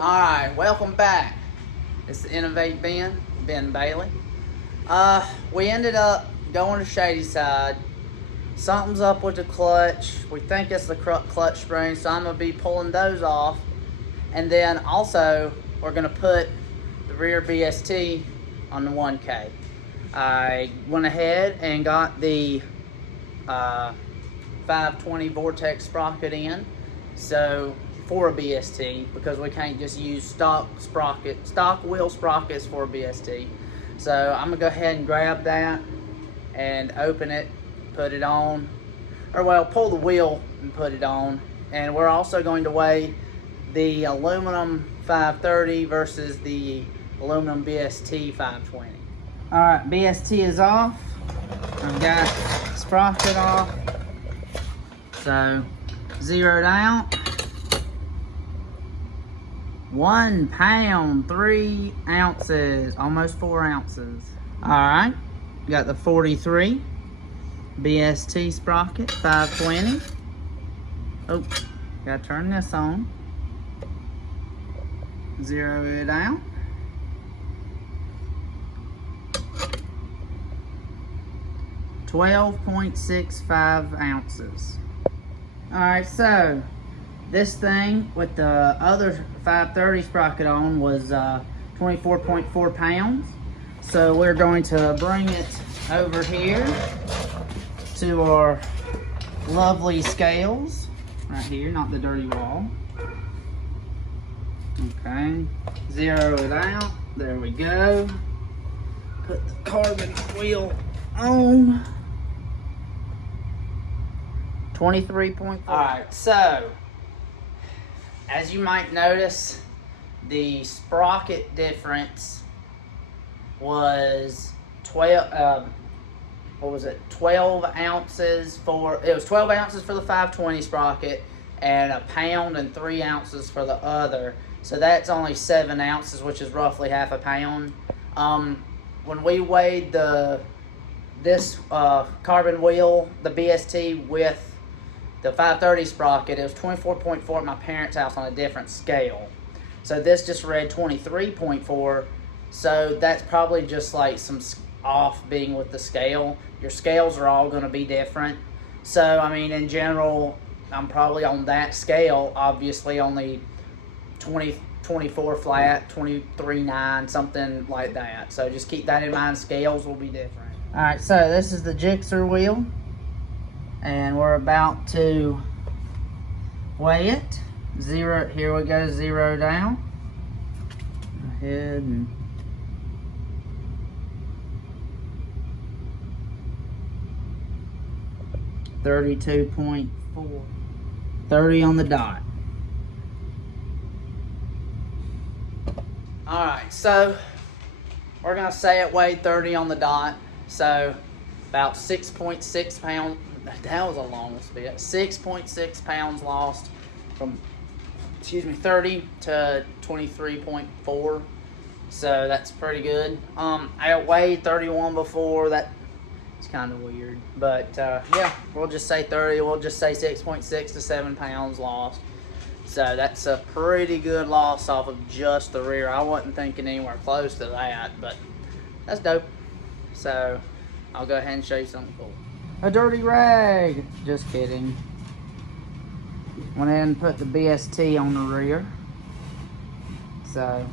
Alright, welcome back. It's the Innovate Ben Bailey. We ended up going to Shady Side. Something's up with the clutch. We think it's the clutch spring, so I'm going to be pulling those off. And then also, we're going to put the rear BST on the 1K. I went ahead and got the 520 Vortex sprocket in. So, for a BST, because we can't just use stock wheel sprockets for a BST. So I'm gonna go ahead and grab that and open it, put it on, or well, pull the wheel and put it on. And we're also going to weigh the aluminum 530 versus the aluminum BST 520. All right, BST is off. I've got sprocket off. So zeroed out. 1 pound, 3 ounces, almost 4 ounces. All right, got the 43 BST sprocket, 520. Oh, gotta turn this on. Zero it out. .65 ounces. All right, so this thing with the other 530 sprocket on was 24.4 pounds. So we're going to bring it over here to our lovely scales. Right here, not the dirty wall. Okay, zero it out. There we go. Put the carbon wheel on. 23.4. All right, so as you might notice, the sprocket difference was 12 ounces for, it was 12 ounces for the 520 sprocket and 1 pound and 3 ounces for the other. So that's only 7 ounces, which is roughly half a pound. When we weighed this carbon wheel, the BST with the 530 sprocket, it was 24.4 at my parents' house on a different scale. So this just read 23.4. So that's probably just like some off being with the scale. Your scales are all going to be different. So, I mean, in general, I'm probably on that scale, obviously only 24 flat, 23.9, something like that. So just keep that in mind. Scales will be different. All right, so this is the Gixxer wheel. And we're about to weigh it. Here we go, zero down. Go ahead and .4. 30 on the dot. All right, so we're gonna say it weighed 30 on the dot. So about 6.6 pounds. That was a long bit. 6.6 pounds lost from, 30 to 23.4. So that's pretty good. I weighed 31 before. That's kind of weird. But yeah, we'll just say 30. We'll just say 6.6 to 7 pounds lost. So that's a pretty good loss off of just the rear. I wasn't thinking anywhere close to that, but that's dope. So I'll go ahead and show you something cool. A dirty rag. Just kidding. Went ahead and put the BST on the rear. So,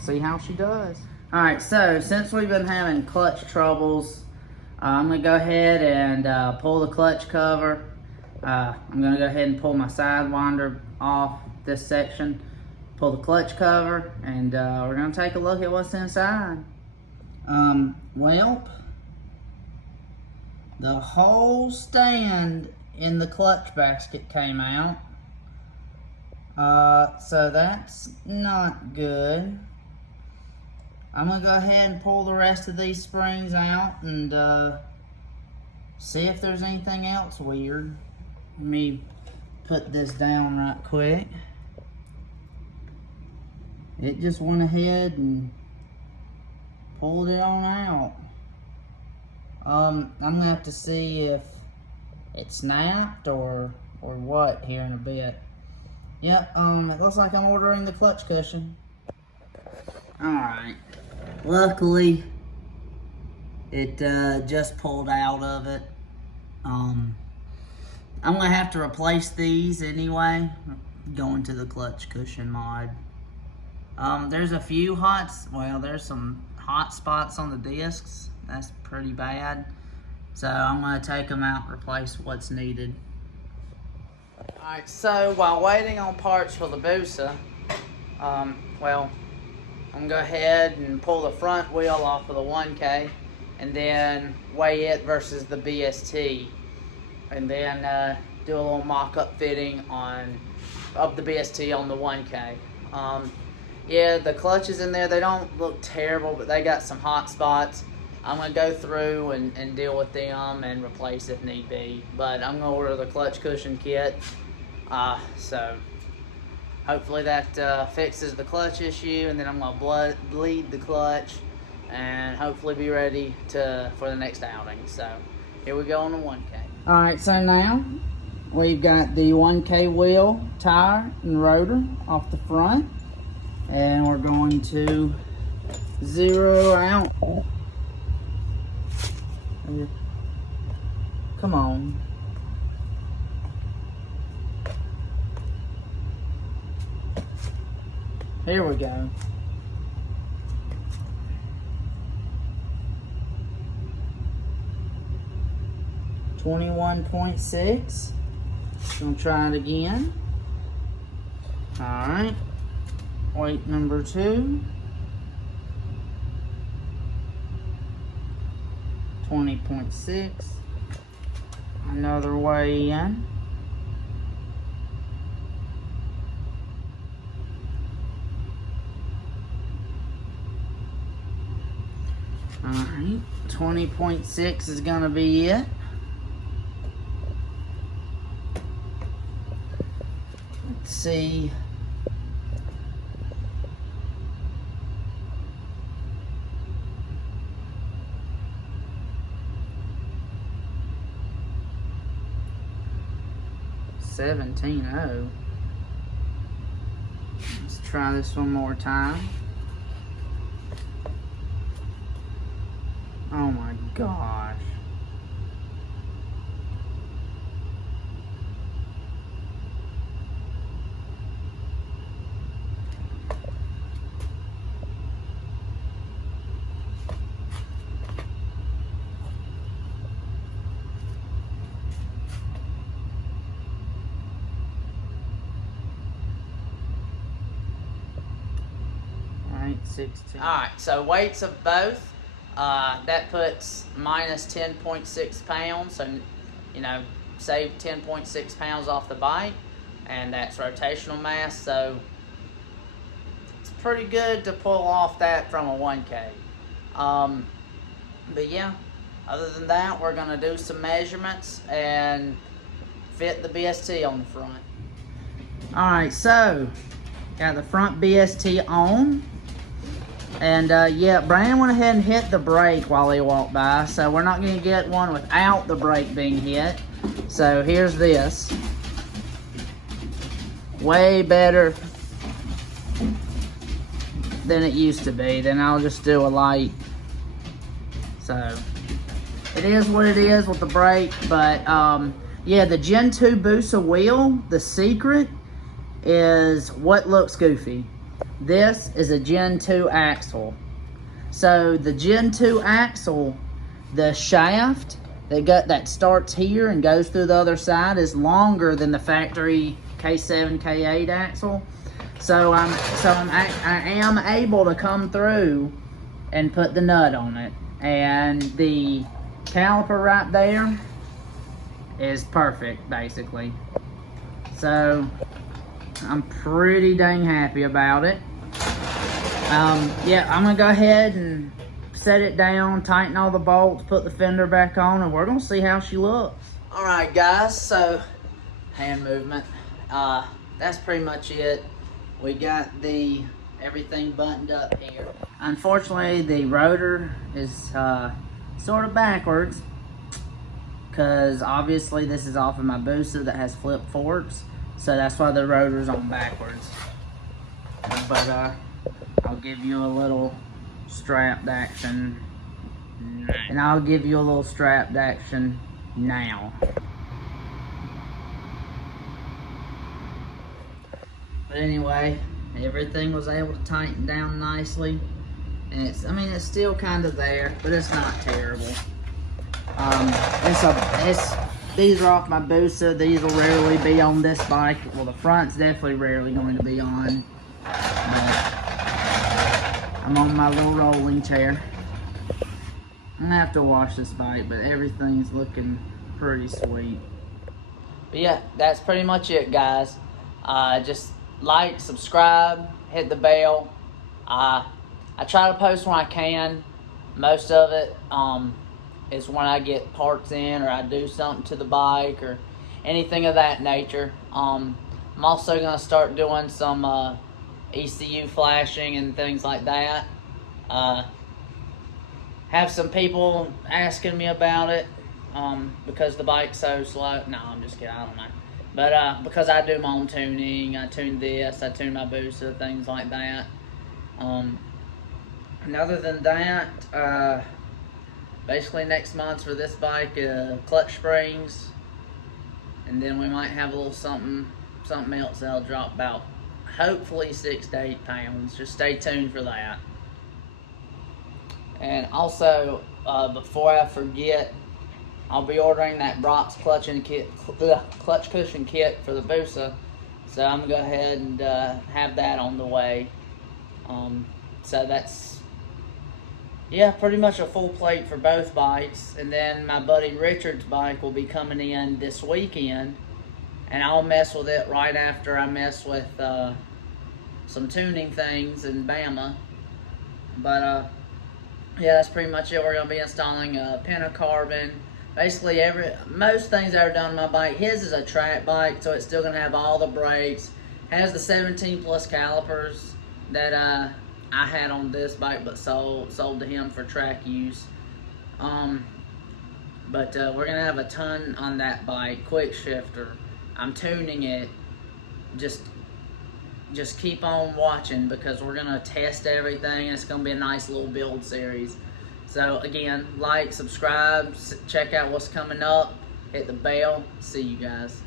see how she does. Alright, so since we've been having clutch troubles, I'm going to go ahead and pull the clutch cover. I'm going to go ahead and pull my sidewinder off this section. Pull the clutch cover, and we're going to take a look at what's inside. Well, the whole stand in the clutch basket came out. So that's not good. I'm gonna go ahead and pull the rest of these springs out and see if there's anything else weird. Let me put this down right quick. It just went ahead and pulled it on out. I'm gonna have to see if it snapped or what here in a bit. Yep, it looks like I'm ordering the clutch cushion. Alright. Luckily, it just pulled out of it. I'm gonna have to replace these anyway, going to the clutch cushion mod. There's a few there's some hot spots on the discs. That's pretty bad. So I'm gonna take them out and replace what's needed. Alright, so while waiting on parts for the Busa, I'm gonna go ahead and pull the front wheel off of the 1K and then weigh it versus the BST, and then do a little mock-up fitting of the BST on the 1K. Yeah, the clutches in there, they don't look terrible, but they got some hot spots. I'm going to go through and deal with them and replace if need be. But I'm going to order the clutch cushion kit. So hopefully that fixes the clutch issue, and then I'm going to bleed the clutch and hopefully be ready for the next outing. So here we go on the 1K. Alright, so now we've got the 1K wheel, tire, and rotor off the front. And we're going to zero out. Come on. Here we go. $21.6. Gonna try it again. Alright. Weight number 2. 20.6. Another weigh in. Alright, 20.6 is gonna be it. Let's see. $17.0. Let's try this one more time. Oh my gosh. Alright, 16. Alright, so weights of both. That puts minus 10.6 pounds, so, you know, save 10.6 pounds off the bike, and that's rotational mass, so it's pretty good to pull off that from a 1K. But yeah, other than that, we're going to do some measurements and fit the BST on the front. Alright, so, got the front BST on. And yeah, Brandon went ahead and hit the brake while he walked by, so we're not going to get one without the brake being hit. So here's this. Way better than it used to be. Then I'll just do a light. So it is what it is with the brake, but yeah, the Gen 2 Busa wheel, the secret is what looks goofy. This is a Gen 2 axle. So the Gen 2 axle, the shaft that starts here and goes through the other side is longer than the factory K7, K8 axle. So I am able to come through and put the nut on it. And the caliper right there is perfect, basically. So I'm pretty dang happy about it. Yeah, I'm gonna go ahead and set it down, tighten all the bolts, put the fender back on, and we're gonna see how she looks. All right, guys, so hand movement. That's pretty much it. We got everything buttoned up here. Unfortunately, the rotor is sort of backwards, because obviously this is off of my Busa that has flip forks. So that's why the rotor's on backwards. But I'll give you a little strapped action. And I'll give you a little strapped action now. But anyway, everything was able to tighten down nicely. And it's still kind of there, but it's not terrible. These are off my Busa. These will rarely be on this bike. Well, the front's definitely rarely going to be on. But I'm on my little rolling chair. I'm gonna have to wash this bike, but everything's looking pretty sweet. But yeah, that's pretty much it, guys. Just like, subscribe, hit the bell. I try to post when I can. Most of it is when I get parts in, or I do something to the bike, or anything of that nature. I'm also gonna start doing some ECU flashing and things like that. Have some people asking me about it because the bike's so slow. No, I'm just kidding. I don't know. But because I do my own tuning, I tune this, I tune my Busa, things like that. And other than that, basically next month's for this bike, clutch springs, and then we might have a little something else that'll drop about hopefully 6 to 8 pounds. Just stay tuned for that. And also, before I forget, I'll be ordering that Brock's clutch cushion kit for the Busa. So I'm gonna go ahead and have that on the way. So that's, yeah, pretty much a full plate for both bikes. And then my buddy Richard's bike will be coming in this weekend, and I'll mess with it right after I mess with some tuning things in Bama. But yeah, that's pretty much it. We're going to be installing a pentacarbon. Basically, most things that are done on my bike. His is a track bike, so it's still going to have all the brakes. Has the 17 plus calipers that I had on this bike, but sold to him for track use. But we're going to have a ton on that bike. Quick shifter. I'm tuning it. Just keep on watching, because we're going to test everything, and it's going to be a nice little build series. So again, like, subscribe, check out what's coming up, hit the bell. See you guys.